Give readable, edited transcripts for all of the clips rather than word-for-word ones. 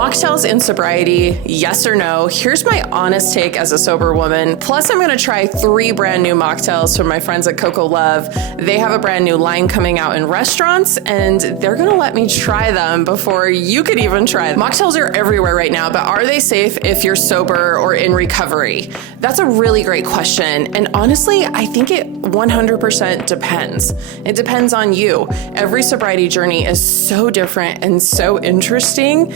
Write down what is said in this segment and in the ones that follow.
Mocktails in sobriety, yes or no? Here's my honest take as a sober woman. Plus, I'm gonna try 3 brand new mocktails from my friends at Coco Love. They have a brand new line coming out in restaurants, and they're gonna let me try them before you could even try them. Mocktails are everywhere right now, but are they safe if you're sober or in recovery? That's a really great question. And honestly, I think it 100% depends. It depends on you. Every sobriety journey is so different and so interesting.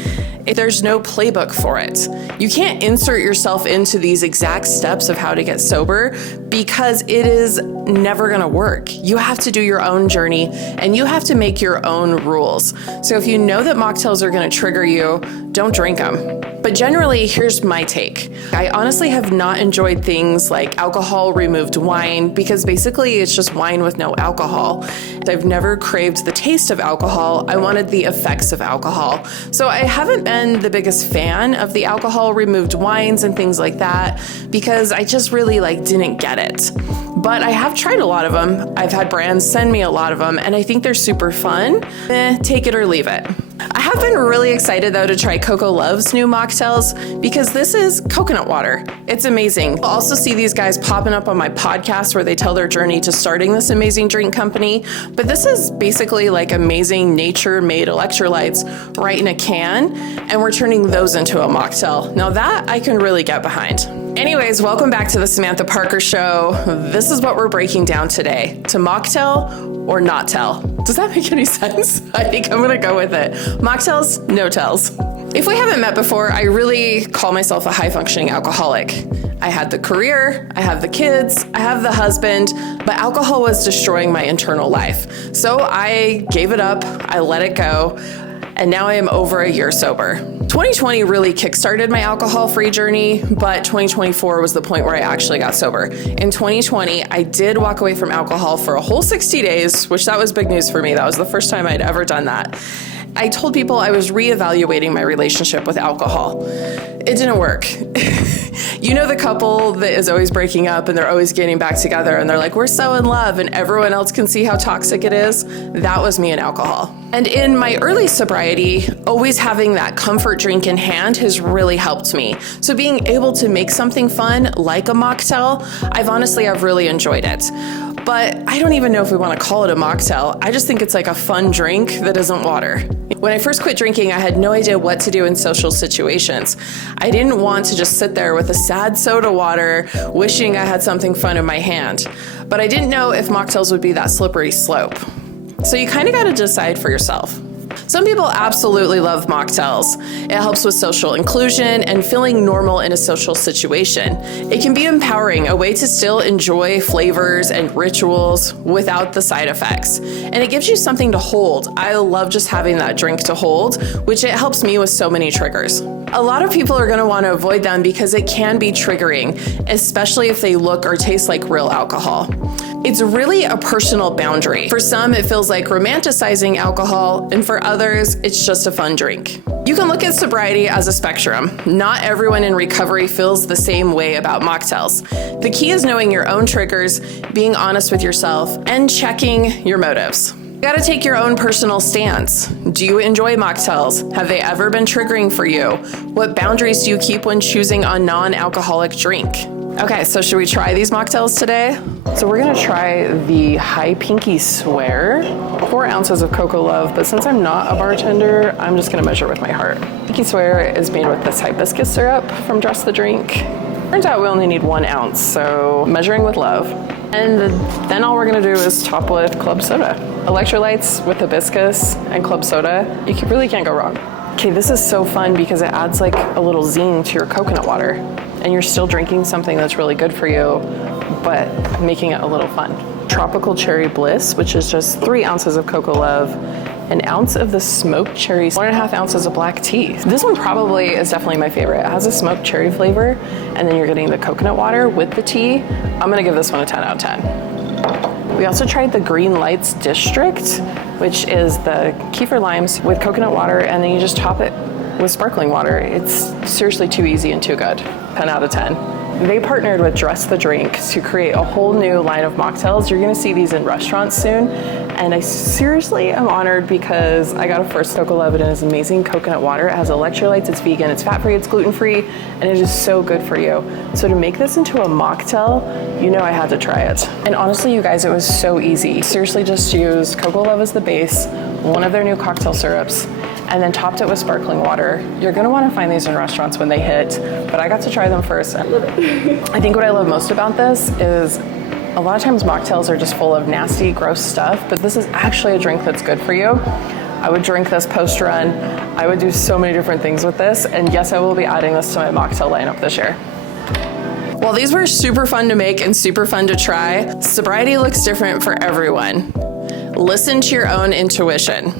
There's no playbook for it. You can't insert yourself into these exact steps of how to get sober because it is never gonna work. You have to do your own journey and you have to make your own rules. So if you know that mocktails are gonna trigger you, don't drink them. But generally, here's my take. I honestly have not enjoyed things like alcohol removed wine because basically it's just wine with no alcohol. I've never craved the taste of alcohol. I wanted the effects of alcohol. So I haven't been the biggest fan of the alcohol removed wines and things like that because I just really didn't get it. But I have tried a lot of them. I've had brands send me a lot of them and I think they're super fun. Take it or leave it. I have been really excited though to try Coco Love's new mocktails because this is coconut water. It's amazing. I'll also see these guys popping up on my podcast where they tell their journey to starting this amazing drink company. But this is basically amazing nature-made electrolytes right in a can, and we're turning those into a mocktail. Now that I can really get behind. Anyways, welcome back to the Samantha Parker Show. This is what we're breaking down today. To mocktail or not tell. Does that make any sense? I think I'm gonna go with it. Mocktails, no tells. If we haven't met before, I really call myself a high-functioning alcoholic. I had the career, I have the kids, I have the husband, but alcohol was destroying my internal life. So I gave it up, I let it go, and now I am over a year sober. 2020 really kickstarted my alcohol-free journey, but 2024 was the point where I actually got sober. In 2020, I did walk away from alcohol for a whole 60 days, which that was big news for me. That was the first time I'd ever done that. I told people I was reevaluating my relationship with alcohol. It didn't work. You know the couple that is always breaking up and they're always getting back together and they're like, we're so in love and everyone else can see how toxic it is? That was me and alcohol. And in my early sobriety, always having that comfort drink in hand has really helped me. So being able to make something fun like a mocktail, I've really enjoyed it. But I don't even know if we want to call it a mocktail. I just think it's like a fun drink that isn't water. When I first quit drinking, I had no idea what to do in social situations. I didn't want to just sit there with a sad soda water, wishing I had something fun in my hand. But I didn't know if mocktails would be that slippery slope. So you kind of got to decide for yourself. Some people absolutely love mocktails. It helps with social inclusion and feeling normal in a social situation. It can be empowering, a way to still enjoy flavors and rituals without the side effects. And it gives you something to hold. I love just having that drink to hold, which it helps me with so many triggers. A lot of people are going to want to avoid them because it can be triggering, especially if they look or taste like real alcohol. It's really a personal boundary. For some, it feels like romanticizing alcohol, and for others, it's just a fun drink. You can look at sobriety as a spectrum. Not everyone in recovery feels the same way about mocktails. The key is knowing your own triggers, being honest with yourself, and checking your motives. You gotta take your own personal stance. Do you enjoy mocktails? Have they ever been triggering for you? What boundaries do you keep when choosing a non-alcoholic drink? Okay, so should we try these mocktails today? So we're gonna try the High Pinky Swear, 4 ounces of Coco Love, but since I'm not a bartender, I'm just gonna measure with my heart. Pinky Swear is made with this hibiscus syrup from Dress the Drink. Turns out we only need 1 ounce, so measuring with love. And then all we're gonna do is top with club soda. Electrolytes with hibiscus and club soda, you really can't go wrong. Okay, this is so fun because it adds a little zing to your coconut water. And you're still drinking something that's really good for you, but making it a little fun. Tropical Cherry Bliss, which is just 3 ounces of Coco Love, 1 ounce of the smoked cherry, 1.5 ounces of black tea. This one probably is definitely my favorite. It has a smoked cherry flavor, and then you're getting the coconut water with the tea. I'm gonna give this one a 10 out of 10. We also tried the Green Lights District, which is the kefir limes with coconut water, and then you just top it with sparkling water. It's seriously too easy and too good. 10 out of 10. They partnered with Dress the Drink to create a whole new line of mocktails. You're gonna see these in restaurants soon. And I seriously am honored because I got a first Coco Love. It is amazing coconut water. It has electrolytes, it's vegan, it's fat-free, it's gluten-free, and it is so good for you. So to make this into a mocktail, you know I had to try it. And honestly, you guys, it was so easy. Seriously, just use Coco Love as the base, one of their new cocktail syrups, and then topped it with sparkling water. You're gonna wanna find these in restaurants when they hit, but I got to try them first. I love it. I think what I love most about this is a lot of times mocktails are just full of nasty, gross stuff, but this is actually a drink that's good for you. I would drink this post-run. I would do so many different things with this, and yes, I will be adding this to my mocktail lineup this year. While these were super fun to make and super fun to try, sobriety looks different for everyone. Listen to your own intuition.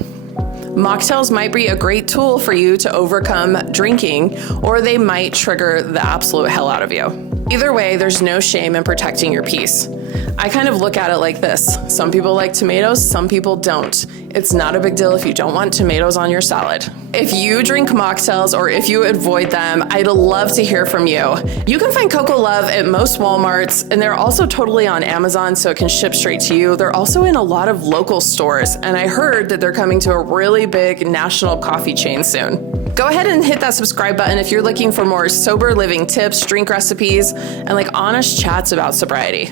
Mocktails might be a great tool for you to overcome drinking, or they might trigger the absolute hell out of you. Either way, there's no shame in protecting your peace. I kind of look at it like this. Some people like tomatoes, some people don't. It's not a big deal if you don't want tomatoes on your salad. If you drink mocktails or if you avoid them, I'd love to hear from you. You can find Coco Love at most Walmarts, and they're also totally on Amazon, so it can ship straight to you. They're also in a lot of local stores, and I heard that they're coming to a really big national coffee chain soon. Go ahead and hit that subscribe button if you're looking for more sober living tips, drink recipes, and like honest chats about sobriety.